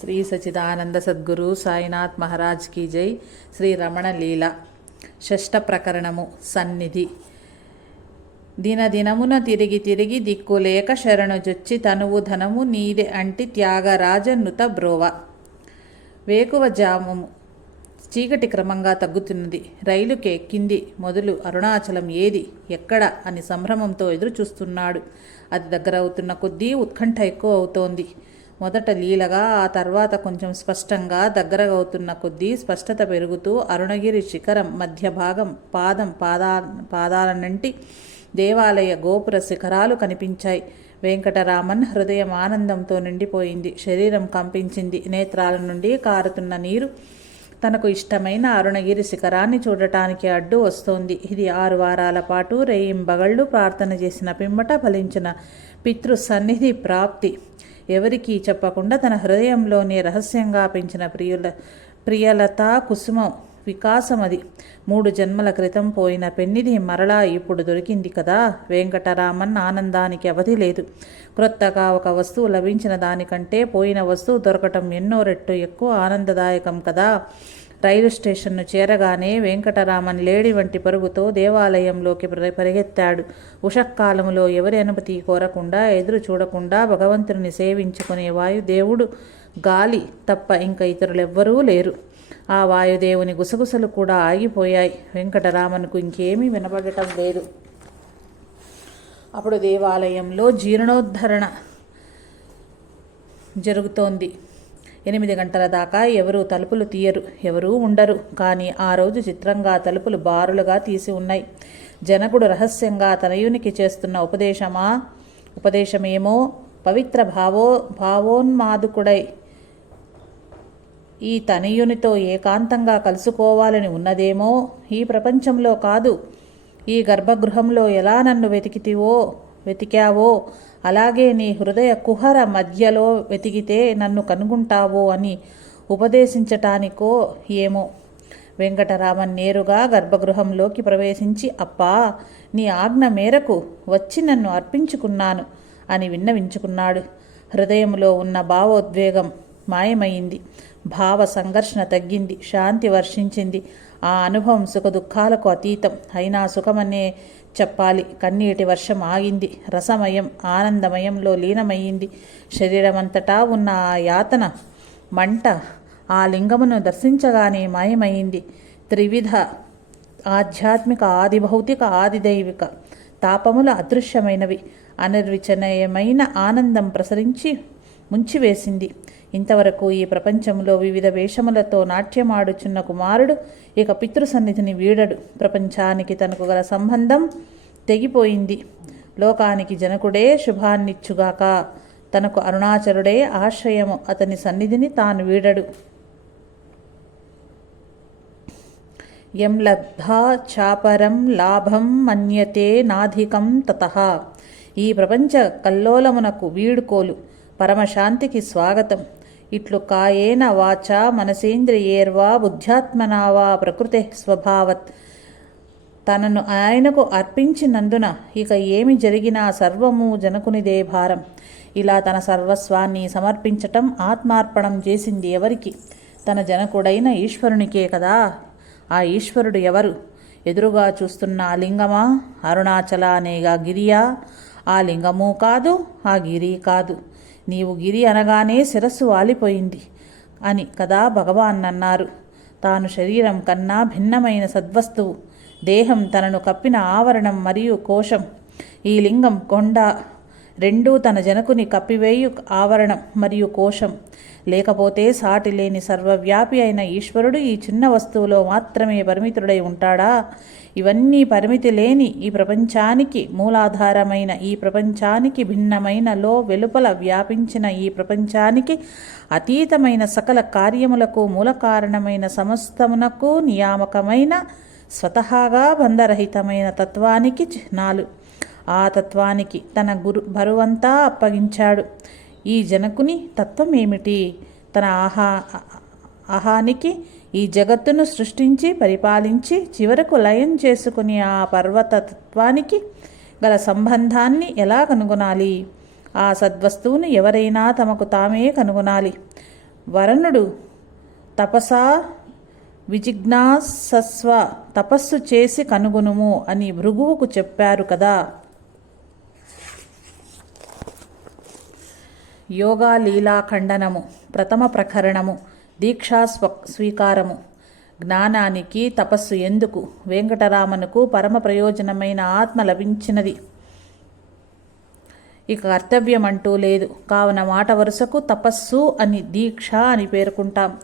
శ్రీ సచిదానంద సద్గురు సాయినాథ్ మహారాజ్ కీ జై. శ్రీ రమణ లీల. షష్ట ప్రకరణము సన్నిధి. దినదినమున తిరిగి తిరిగి దిక్కులేక శరణుజొచ్చి తనువు ధనము నీదే అంటి త్యాగరాజ నుత బ్రోవ. వేకువ జామము చీకటి క్రమంగా తగ్గుతున్నది. రైలుకే కింది మొదలు అరుణాచలం ఏది? ఎక్కడ? అని సంభ్రమంతో ఎదురు చూస్తున్నాడు అది దగ్గరవుతున్న కొద్దీ ఉత్కంఠ ఎక్కువ అవుతోంది. మొదట లీలగా ఆ తర్వాత కొంచెం స్పష్టంగా దగ్గరగవుతున్న కొద్దీ స్పష్టత పెరుగుతూ అరుణగిరి శిఖరం మధ్య భాగం పాదం పాదా పాదాలనంటి దేవాలయ గోపుర శిఖరాలు కనిపించాయి. వెంకటరామన్ హృదయం ఆనందంతో నిండిపోయింది. శరీరం కంపించింది. నేత్రాల నుండి కారుతున్న నీరు తనకు ఇష్టమైన అరుణగిరి శిఖరాన్ని చూడటానికి అడ్డు వస్తోంది. ఇది ఆరు వారాల పాటు రేయింబగళ్ళు ప్రార్థన చేసిన పిమ్మట ఫలించిన పితృ సన్నిధి ప్రాప్తి. ఎవరికీ చెప్పకుండా తన హృదయంలోనే రహస్యంగా పెంచిన ప్రియుల ప్రియలతా కుసుమం వికాసమది. మూడు జన్మల క్రితం పోయిన పెన్నిది మరలా ఇప్పుడు దొరికింది కదా? వెంకటరామన్ ఆనందానికి అవధి లేదు. క్రొత్తగా ఒక వస్తువు లభించిన దానికంటే పోయిన వస్తువు దొరకటం ఎన్నో రెట్టు ఎక్కువ ఆనందదాయకం కదా? రైలు స్టేషన్ను చేరగానే వెంకటరామన్ లేడి వంటి పరుగుతో దేవాలయంలోకి పరిగెత్తాడు. ఉషక్కాలములో ఎవరి అనుమతి కోరకుండా ఎదురు చూడకుండా భగవంతుని సేవించుకునే వాయుదేవుడు గాలి తప్ప ఇంకా ఇతరులెవ్వరూ లేరు. ఆ వాయుదేవుని గుసగుసలు కూడా ఆగిపోయాయి. వెంకటరామన్కు ఇంకేమీ వినపడటం లేదు. అప్పుడు దేవాలయంలో జీర్ణోద్ధరణ జరుగుతోంది. ఎనిమిది గంటల దాకా ఎవరూ తలుపులు తీయరు ఎవరూ ఉండరు. కానీ ఆ రోజు చిత్రంగా తలుపులు బారులుగా తీసి ఉన్నాయి. జనకుడు రహస్యంగా తనయునికి చేస్తున్న ఉపదేశమా? ఉపదేశమేమో? పవిత్ర భావో భావోన్మాదుకుడై ఈ తనయునితో ఏకాంతంగా కలుసుకోవాలని ఉన్నదేమో? ఈ ప్రపంచంలో కాదు. ఈ గర్భగృహంలో ఎలా నన్ను వెతికితివో? వెతికావో? అలాగే నీ హృదయ కుహర మధ్యలో వెతికితే నన్ను కనుగొంటావో అని ఉపదేశించటానికో ఏమో? వెంకటరామన్ నేరుగా గర్భగృహంలోకి ప్రవేశించి అప్పా నీ ఆజ్ఞ మేరకు వచ్చి నన్ను అర్పించుకున్నాను అని విన్నవించుకున్నాడు. హృదయంలో ఉన్న భావోద్వేగం మాయమైంది. భావ సంఘర్షణ తగ్గింది. శాంతి వర్షించింది. ఆ అనుభవం సుఖ దుఃఖాలకు అతీతం. అయినా సుఖమనే చెప్పాలి. కన్నీటి వర్షం ఆగింది. రసమయం ఆనందమయంలో లీనమయ్యింది. శరీరమంతటా ఉన్న ఆ యాతన మంట ఆ లింగమును దర్శించగానే మాయమైంది. త్రివిధ ఆధ్యాత్మిక ఆదిభౌతిక ఆదిదైవిక తాపముల అదృశ్యమైనవి. అనిర్విచనీయమైన ఆనందం ప్రసరించి ముంచివేసింది. ఇంతవరకు ఈ ప్రపంచంలో వివిధ వేషములతో నాట్యమాడుచున్న కుమారుడు ఇక పితృసన్నిధిని వీడడు. ప్రపంచానికి తనకు గల సంబంధం తెగిపోయింది. లోకానికి జనకుడే శుభాన్నిచ్చుగాక. తనకు అరుణాచలుడే ఆశ్రయము. అతని సన్నిధిని తాను వీడడు. ఎం లబ్ధా చాపరం లాభం మన్యతే నాధికం తత. ఈ ప్రపంచ కల్లోలమునకు వీడుకోలు. పరమశాంతికి స్వాగతం. ఇట్లు కాయేన వాచ మనసేంద్రియేర్వా బుద్ధ్యాత్మనా వా ప్రకృతే స్వభావత్. తనను ఆయనకు అర్పించినందున ఇక ఏమి జరిగినా సర్వము జనకునిదే భారం. ఇలా తన సర్వస్వాన్ని సమర్పించటం ఆత్మార్పణం చేసింది ఎవరికి? తన జనకుడైన ఈశ్వరునికే కదా? ఆ ఈశ్వరుడు ఎవరు? ఎదురుగా చూస్తున్న ఆ లింగమా? అరుణాచల అనేగా గిరియా? ఆ లింగము కాదు ఆ గిరి కాదు. నీవు గిరి అనగానే శిరస్సు వాలిపోయింది అని కదా భగవాన్ అన్నారు తాను శరీరం కన్నా భిన్నమైన సద్వస్తువు. దేహం తనను కప్పిన ఆవరణం మరియు కోశం. ఈ లింగం కొండ రెండూ తన జనకుని కప్పివేయు ఆవరణం మరియు కోశం. లేకపోతే సాటి లేని సర్వవ్యాపి అయిన ఈశ్వరుడు ఈ చిన్న వస్తువులో మాత్రమే పరిమితుడై ఉంటాడా? ఇవన్నీ పరిమితి లేని ఈ ప్రపంచానికి మూలాధారమైన ఈ ప్రపంచానికి భిన్నమైన లో వెలుపల వ్యాపించిన ఈ ప్రపంచానికి అతీతమైన సకల కార్యములకు మూల కారణమైన సమస్తమునకు నియామకమైన స్వతహాగా బంధరహితమైన తత్వానికి చిహ్నాలు ఆ తత్వానికి తన గురు బరువంతా అప్పగించాడు. ఈ జనకుని తత్వం ఏమిటి తన ఆహా ఆహానికి ఈ జగత్తును సృష్టించి పరిపాలించి చివరకు లయం చేసుకుని ఆ పర్వత తత్వానికి గల సంబంధాన్ని ఎలా కనుగొనాలి? ఆ సద్వస్తువును ఎవరైనా తమకు తామే కనుగొనాలి. వరణుడు తపసా విజిజ్ఞాసస్వ తపస్సు చేసి కనుగొనుము అని భృగువుకు చెప్పారు కదా. యోగా లీలా ఖండనము ప్రథమ ప్రకరణము దీక్షా స్వ స్వీకారము. జ్ఞానానికి తపస్సు ఎందుకు? వెంకటరామనుకు పరమ ప్రయోజనమైన ఆత్మ లభించినది. ఇక కర్తవ్యం అంటూ లేదు. కావున మాట వరుసకు తపస్సు అని దీక్ష అని పేర్కొంటాం.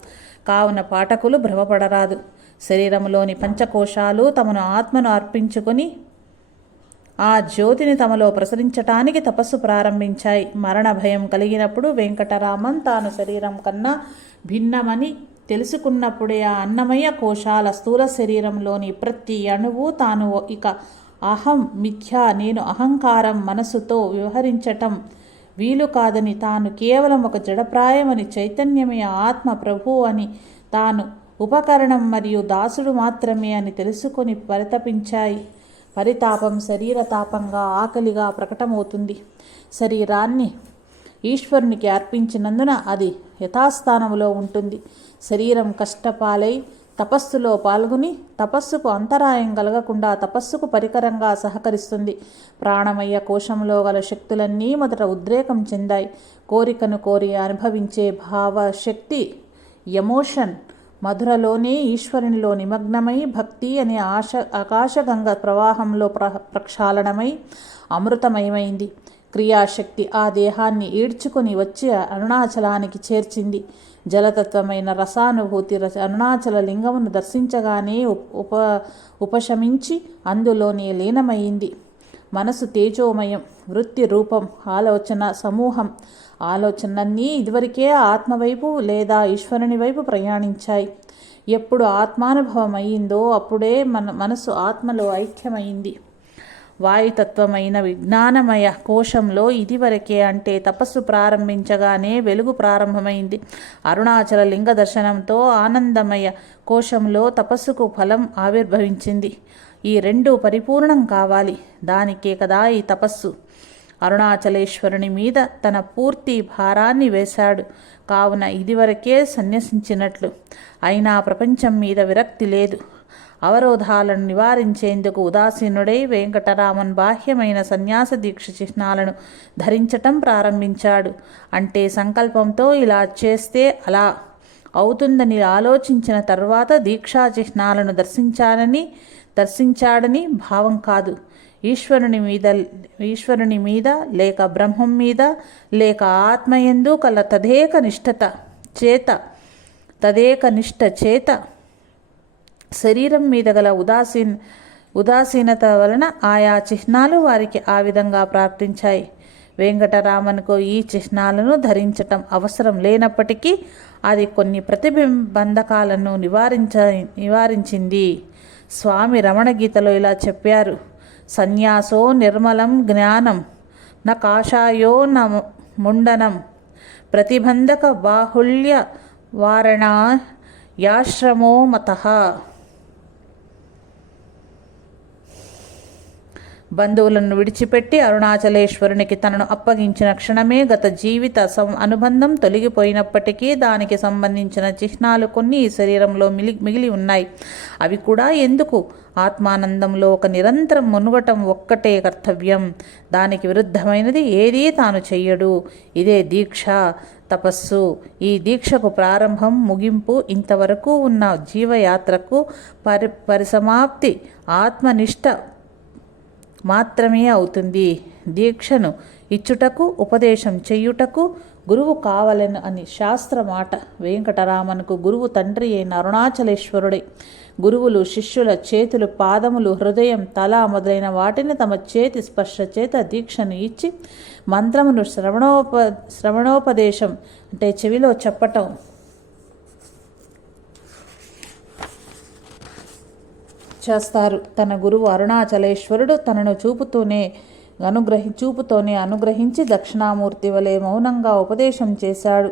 కావున పాఠకులు భ్రమపడరాదు. శరీరంలోని పంచకోశాలు తమను ఆత్మను అర్పించుకొని ఆ జ్యోతిని తమలో ప్రసరించటానికి తపస్సు ప్రారంభించాయి. మరణ భయం కలిగినప్పుడు వెంకటరామన్ తాను శరీరం కన్నా భిన్నమని తెలుసుకున్నప్పుడే ఆ అన్నమయ కోశాల స్థూల శరీరంలోని ప్రతి అణువు తాను ఇక అహం మిథ్యా నేను అహంకారం మనసుతో వ్యవహరించటం వీలు కాదని తాను కేవలం ఒక జడప్రాయమని చైతన్యమే ఆత్మ ప్రభు అని తాను ఉపకరణం మరియు దాసుడు మాత్రమే అని తెలుసుకొని పరితపించాయి. పరితాపం శరీర తాపంగా ఆకలిగా ప్రకటమవుతుంది. శరీరాన్ని ఈశ్వరునికి అర్పించినందున అది యథాస్థానంలో ఉంటుంది. శరీరం కష్టపాలై తపస్సులో పాల్గొని తపస్సుకు అంతరాయం కలగకుండా తపస్సుకు పరికరంగా సహకరిస్తుంది. ప్రాణమయ్య కోశంలో గల శక్తులన్నీ మొదట ఉద్రేకం చెందాయి. కోరికను కోరి అనుభవించే భావశక్తి ఎమోషన్ మధురలోనే ఈశ్వరునిలో నిమగ్నమై భక్తి అనే ఆశ ఆకాశగంగ ప్రవాహంలో ప్ర ప్రక్షాళనమై అమృతమయమైంది. క్రియాశక్తి ఆ దేహాన్ని ఈడ్చుకొని వచ్చి అరుణాచలానికి చేర్చింది. జలతత్వమైన రసానుభూతి రస అరుణాచల లింగమును దర్శించగానే ఉప ఉపశమించి అందులోనే లీనమైంది మనసు తేజోమయం వృత్తి రూపం ఆలోచన సమూహం. ఆలోచనలన్నీ ఇదివరకే ఆత్మవైపు లేదా ఈశ్వరుని వైపు ప్రయాణించాయి. ఎప్పుడు ఆత్మానుభవం అయ్యిందో అప్పుడే మన మనసు ఆత్మలో ఐక్యమైంది. వాయుతత్వమైన విజ్ఞానమయ కోశంలో ఇదివరకే అంటే తపస్సు ప్రారంభించగానే వెలుగు ప్రారంభమైంది. అరుణాచల లింగ దర్శనంతో ఆనందమయ కోశంలో తపస్సుకు ఫలం ఆవిర్భవించింది. ఈ రెండు పరిపూర్ణం కావాలి. దానికే కదా ఈ తపస్సు. అరుణాచలేశ్వరుని మీద తన పూర్తి భారాన్ని వేశాడు. కావున ఇదివరకే సన్యసించినట్లు. అయినా ప్రపంచం మీద విరక్తి లేదు. అవరోధాలను నివారించేందుకు ఉదాసీనుడై వెంకటరామన్ బాహ్యమైన సన్యాస దీక్ష చిహ్నాలను ధరించటం ప్రారంభించాడు. అంటే సంకల్పంతో ఇలా చేస్తే అలా అవుతుందని ఆలోచించిన తర్వాత దీక్షా చిహ్నాలను దర్శించాలని దర్శించాడని భావం కాదు. ఈశ్వరుని మీద ఈశ్వరుని మీద లేక బ్రహ్మం మీద లేక ఆత్మయందు కల తదేక నిష్ఠత చేత తదేక నిష్ఠ చేత శరీరం మీద గల ఉదాసీన్ ఉదాసీనత వలన ఆయా చిహ్నాలు వారికి ఆ విధంగా ప్రార్థించాయి వెంకటరామన్కు ఈ చిహ్నాలను ధరించటం అవసరం లేనప్పటికీ అది కొన్ని ప్రతిబింబంధకాలను నివారించ నివారించింది. స్వామి రమణ గీతలో ఇలా చెప్పారు. సన్యాసో నిర్మలం జ్ఞానం న కాషాయో న ముండనం ప్రతిబంధక బాహుళ్య వారణ యాశ్రమో మత. బంధువులను విడిచిపెట్టి అరుణాచలేశ్వరునికి తనను అప్పగించిన క్షణమే గత జీవిత సం అనుబంధం తొలగిపోయినప్పటికీ దానికి సంబంధించిన చిహ్నాలు కొన్ని ఈ శరీరంలో మిలి మిగిలి ఉన్నాయి. అవి కూడా ఎందుకు? ఆత్మానందంలో ఒక నిరంతరం మునుగటం ఒక్కటే కర్తవ్యం. దానికి విరుద్ధమైనది ఏదీ తాను చెయ్యడు. ఇదే దీక్ష తపస్సు. ఈ దీక్షకు ప్రారంభం ముగింపు ఇంతవరకు ఉన్న జీవయాత్రకు పరి పరిసమాప్తి ఆత్మనిష్ట మాత్రమే అవుతుంది. దీక్షను ఇచ్చుటకు ఉపదేశం చెయ్యుటకు గురువు కావలను అని శాస్త్ర మాట వెంకటరామన్కు గురువు తండ్రి అయిన అరుణాచలేశ్వరుడే. గురువులు శిష్యుల చేతులు పాదములు హృదయం తల మొదలైన వాటిని తమ చేతి స్పర్శ చేత దీక్షను ఇచ్చి మంత్రమును శ్రవణోప శ్రవణోపదేశం అంటే చెవిలో చెప్పటం చేస్తారు. తన గురువు అరుణాచలేశ్వరుడు తనను చూపుతూనే అనుగ్రహి చూపుతోనే అనుగ్రహించి దక్షిణామూర్తి వలె మౌనంగా ఉపదేశం చేశాడు.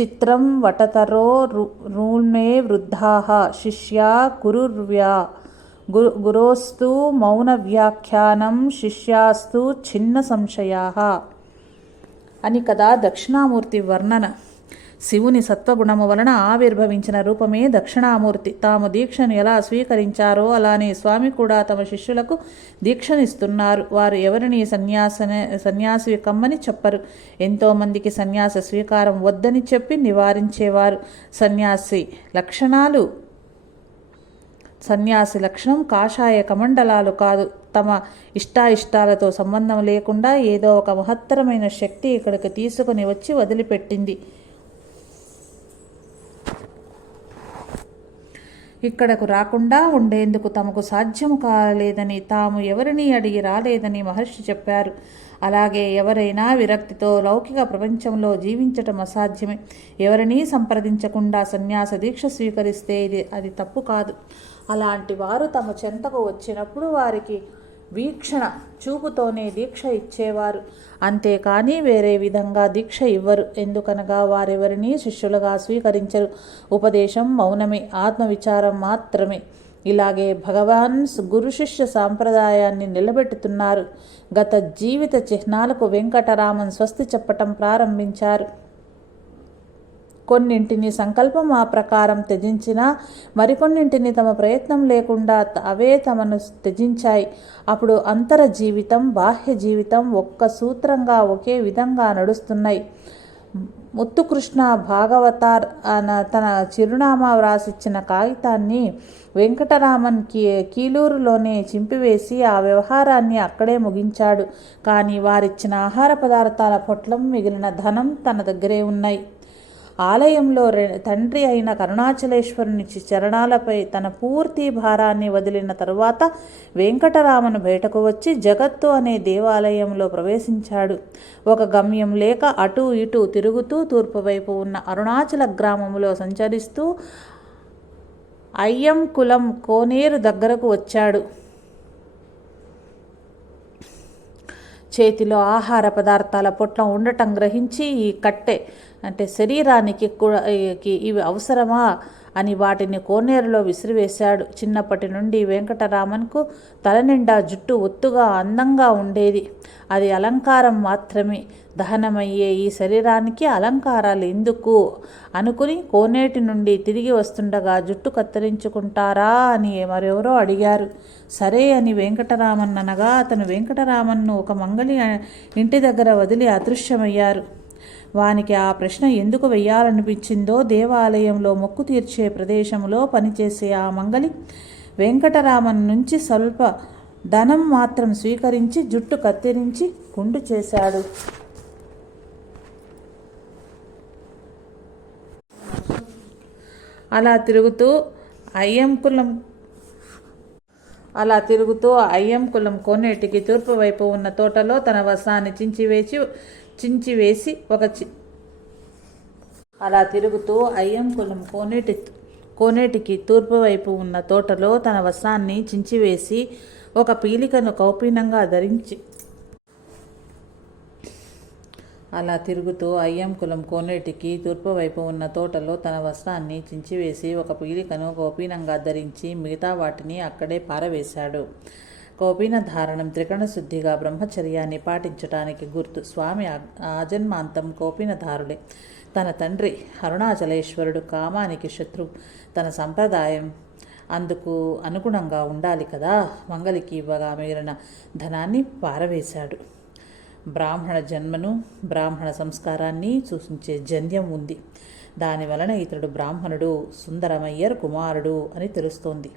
చిత్రం వటతరో రూణే వృద్ధాహ శిష్యా కురుర్వ్యా. గురు గురోస్తు మౌన వ్యాఖ్యానం శిష్యాస్తు చిన్న సంశయా. అని కదా దక్షిణామూర్తి వర్ణన. శివుని సత్వగుణము వలన ఆవిర్భవించిన రూపమే దక్షిణామూర్తి. తాము దీక్షను ఎలా స్వీకరించారో అలానే స్వామి కూడా తమ శిష్యులకు దీక్షనిస్తున్నారు. వారు ఎవరిని సన్యాసన సన్యాసి కమ్మని చెప్పరు. ఎంతోమందికి సన్యాస స్వీకారం వద్దని చెప్పి నివారించేవారు. సన్యాసి లక్షణాలు సన్యాసి లక్షణం కాషాయ కమండలాలు కాదు. తమ ఇష్టాయిష్టాలతో సంబంధం లేకుండా ఏదో ఒక మహత్తరమైన శక్తి ఇక్కడికి తీసుకుని వచ్చి వదిలిపెట్టింది. ఇక్కడకు రాకుండా ఉండేందుకు తమకు సాధ్యము కాలేదని తాము ఎవరిని అడిగి రాలేదని మహర్షి చెప్పారు. అలాగే ఎవరైనా విరక్తితో లౌకిక ప్రపంచంలో జీవించటం అసాధ్యమే. ఎవరినీ సంప్రదించకుండా సన్యాస దీక్ష స్వీకరిస్తే ఇది అది తప్పు కాదు. అలాంటి వారు తమ చెంతకు వచ్చినప్పుడు వారికి వీక్షణ చూపుతోనే దీక్ష ఇచ్చేవారు. అంతేకాని వేరే విధంగా దీక్ష ఇవ్వరు. ఎందుకనగా వారెవరిని శిష్యులుగా స్వీకరించరు. ఉపదేశం మౌనమే ఆత్మవిచారం మాత్రమే. ఇలాగే భగవాన్ గురు శిష్య సాంప్రదాయాన్ని నిలబెట్టుతున్నారు. గత జీవిత చిహ్నాలకు వెంకటరామన్ స్వస్తి చెప్పటం ప్రారంభించారు. కొన్నింటిని సంకల్పం ఆ ప్రకారం త్యజించినా మరికొన్నింటిని తమ ప్రయత్నం లేకుండా అవే తమను త్యజించాయి. అప్పుడు అంతర జీవితం బాహ్య జీవితం ఒక్క సూత్రంగా ఒకే విధంగా నడుస్తున్నాయి. ముత్తుకృష్ణ భాగవతార్ అన తన చిరునామా వ్రాసిచ్చిన కాగితాన్ని వెంకటరామన్ కీ కీలూరులోనే చింపివేసి ఆ వ్యవహారాన్ని అక్కడే ముగించాడు. కానీ వారిచ్చిన ఆహార పదార్థాల పొట్లం మిగిలిన ధనం తన దగ్గరే ఉన్నాయి. ఆలయంలో తండ్రి అయిన కరుణాచలేశ్వరుని చరణాలపై తన పూర్తి భారాన్ని వదిలిన తరువాత వెంకటరామను బయటకు వచ్చి జగత్తు అనే దేవాలయంలో ప్రవేశించాడు. ఒక గమ్యం లేక అటు ఇటు తిరుగుతూ తూర్పు వైపు ఉన్న అరుణాచల గ్రామంలో సంచరిస్తూ అయ్యం కులం కోనేరు దగ్గరకు వచ్చాడు. చేతిలో ఆహార పదార్థాల పొట్లం ఉండటం గ్రహించి ఈ కట్టె అంటే శరీరానికి కూడా ఇవి అవసరమా అని వాటిని కోనేరులో విసిరివేశాడు. చిన్నప్పటి నుండి వెంకటరామన్కు తలనిండా జుట్టు ఒత్తుగా అందంగా ఉండేది. అది అలంకారం మాత్రమే. దహనమయ్యే ఈ శరీరానికి అలంకారాలు ఎందుకు? అనుకుని కోనేటి నుండి తిరిగి వస్తుండగా జుట్టు కత్తిరించుకుంటారా అని మరెవరో అడిగారు. సరే అని వెంకటరామన్ అనగా అతను వెంకటరామన్ను ఒక మంగళి ఇంటి దగ్గర వదిలి అదృశ్యమయ్యారు. వానికి ఆ ప్రశ్న ఎందుకు వెయ్యాలనిపించిందో దేవాలయంలో మొక్కు తీర్చే ప్రదేశంలో పనిచేసే ఆ మంగలి వెంకటరామన్ నుంచి స్వల్ప ధనం మాత్రం స్వీకరించి జుట్టు కత్తిరించి కుండు చేశాడు. అలా తిరుగుతూ అయ్యంకులం అలా తిరుగుతూ అయ్యం కులం కోనేటికి తూర్పు వైపు ఉన్న తోటలో తన వసాన్ని చించివేసి చించివేసి ఒక చి అలా తిరుగుతూ అయ్యం కులం కోనేటి కోనేటికి తూర్పు వైపు ఉన్న తోటలో తన వసాన్ని చించివేసి ఒక పీలికను కౌపీనంగా ధరించి అలా తిరుగుతూ అయ్యం కులం కోనేటికి తూర్పు వైపు ఉన్న తోటలో తన వస్త్రాన్ని చించివేసి ఒక పీలికను గోపీనంగా ధరించి మిగతా వాటిని అక్కడే పారవేశాడు. గోపీన ధారణం త్రికణ శుద్ధిగా బ్రహ్మచర్యాన్ని పాటించటానికి గుర్తు. స్వామి ఆజన్మాంతం గోపీనధారుడే తన తండ్రి అరుణాచలేశ్వరుడు కామానికి శత్రు. తన సంప్రదాయం అందుకు అనుగుణంగా ఉండాలి కదా. మంగలికి ఇవ్వగా మిగిలిన ధనాన్ని పారవేశాడు. బ్రాహ్మణ జన్మను బ్రాహ్మణ సంస్కారాన్ని సూచించే జన్యం ఉంది. దాని వలన ఇతడు బ్రాహ్మణుడు సుందరమయ్యర్ కుమారుడు అని తెలుస్తోంది.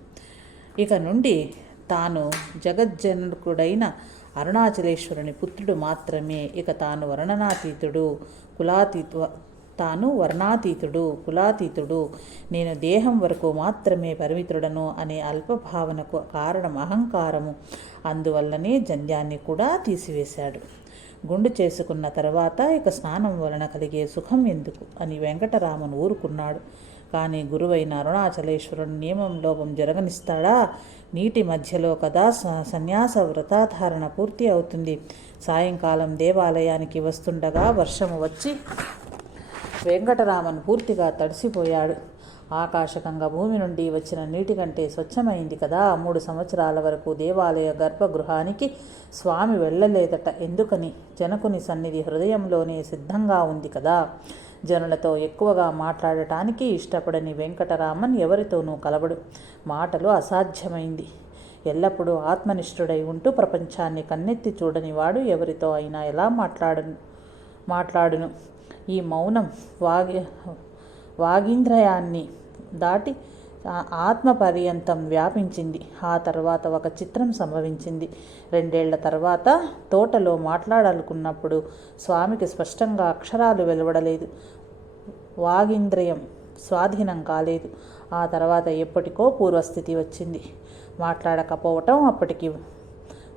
ఇక నుండి తాను జగజ్జనకుడైన అరుణాచలేశ్వరుని పుత్రుడు మాత్రమే. ఇక తాను వర్ణనాతీతుడు కులాతీత్వ తాను వర్ణాతీతుడు కులాతీతుడు. నేను దేహం వరకు మాత్రమే పరిమితుడను అనే అల్పభావనకు కారణం అహంకారము. అందువల్లనే జంధ్యాన్ని కూడా తీసివేశాడు. గుండు చేసుకున్న తర్వాత ఇక స్నానం వలన కలిగే సుఖం ఎందుకు? అని వెంకటరామన్ ఊరుకున్నాడు. కానీ గురువైన అరుణాచలేశ్వరుడు నియమం లోపం జరగనిస్తాడా? నీటి మధ్యలో కదా సన్యాస వ్రతాధారణ పూర్తి అవుతుంది. సాయంకాలం దేవాలయానికి వస్తుండగా వర్షము వచ్చి వెంకటరామన్ పూర్తిగా తడిసిపోయాడు. ఆకాశకంగా భూమి నుండి వచ్చిన నీటి కంటే స్వచ్ఛమైంది కదా. మూడు సంవత్సరాల వరకు దేవాలయ గర్భగృహానికి స్వామి వెళ్ళలేదట. ఎందుకని? జనకుని సన్నిధి హృదయంలోనే సిద్ధంగా ఉంది కదా. జనులతో ఎక్కువగా మాట్లాడటానికి ఇష్టపడని వెంకటరామన్ ఎవరితోనూ కలవడు. మాటలు అసాధ్యమైంది. ఎల్లప్పుడూ ఆత్మనిష్ఠుడై ఉంటూ ప్రపంచాన్ని కన్నెత్తి చూడని వాడు ఎవరితో అయినా ఎలా మాట్లాడను మాట్లాడును? ఈ మౌనం వాగి వాగింద్రయాన్ని దాటి ఆత్మ పర్యంతం వ్యాపించింది. ఆ తర్వాత ఒక చిత్రం సంభవించింది. రెండేళ్ళ తర్వాత తోటలో మాట్లాడాలనుకున్నప్పుడు స్వామికి స్పష్టంగా అక్షరాలు వెలువడలేదు. వాగింద్రియం స్వాధీనం కాలేదు. ఆ తర్వాత ఎప్పటికో పూర్వస్థితి వచ్చింది. మాట్లాడకపోవటం అప్పటికి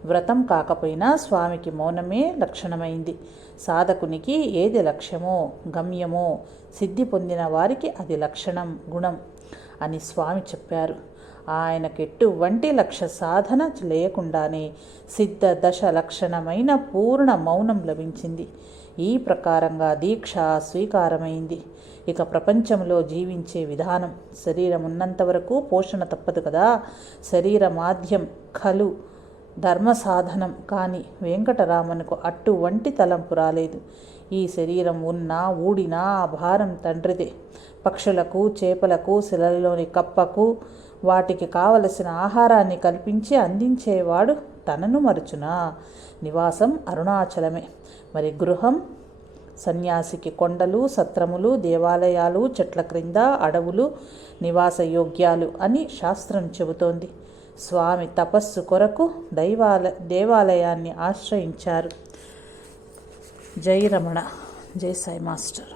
వ్రతం కాకపోయినా స్వామికి మౌనమే లక్షణమైంది. సాధకునికి ఏది లక్ష్యమో గమ్యమో సిద్ధి పొందిన వారికి అది లక్షణం గుణం అని స్వామి చెప్పారు. ఆయనకెటువంటి లక్ష్య సాధన లేకుండానే సిద్ధ దశ లక్షణమైన పూర్ణ మౌనం లభించింది. ఈ ప్రకారంగా దీక్ష స్వీకారమైంది. ఇక ప్రపంచంలో జీవించే విధానం శరీరం ఉన్నంత వరకు పోషణ తప్పదు కదా. శరీర మాధ్యం ఖలు ధర్మ సాధనం కానీ వెంకటరామనుకు వంటి తలంపు రాలేదు. ఈ శరీరం ఉన్నా ఊడినా ఆ భారం తండ్రిదే. పక్షులకు చేపలకు శిలలోని కప్పకు వాటికి కావలసిన ఆహారాన్ని కల్పించి అందించేవాడు తనను మరుచునా? నివాసం అరుణాచలమే. మరి గృహం? సన్యాసికి కొండలు సత్రములు దేవాలయాలు చెట్ల క్రింద అడవులు నివాస యోగ్యాలు అని శాస్త్రం చెబుతోంది. స్వామి తపస్సు కొరకు దైవాల దేవాలయాన్ని ఆశ్రయించారు. జై రమణ జై సాయి మాస్టర్.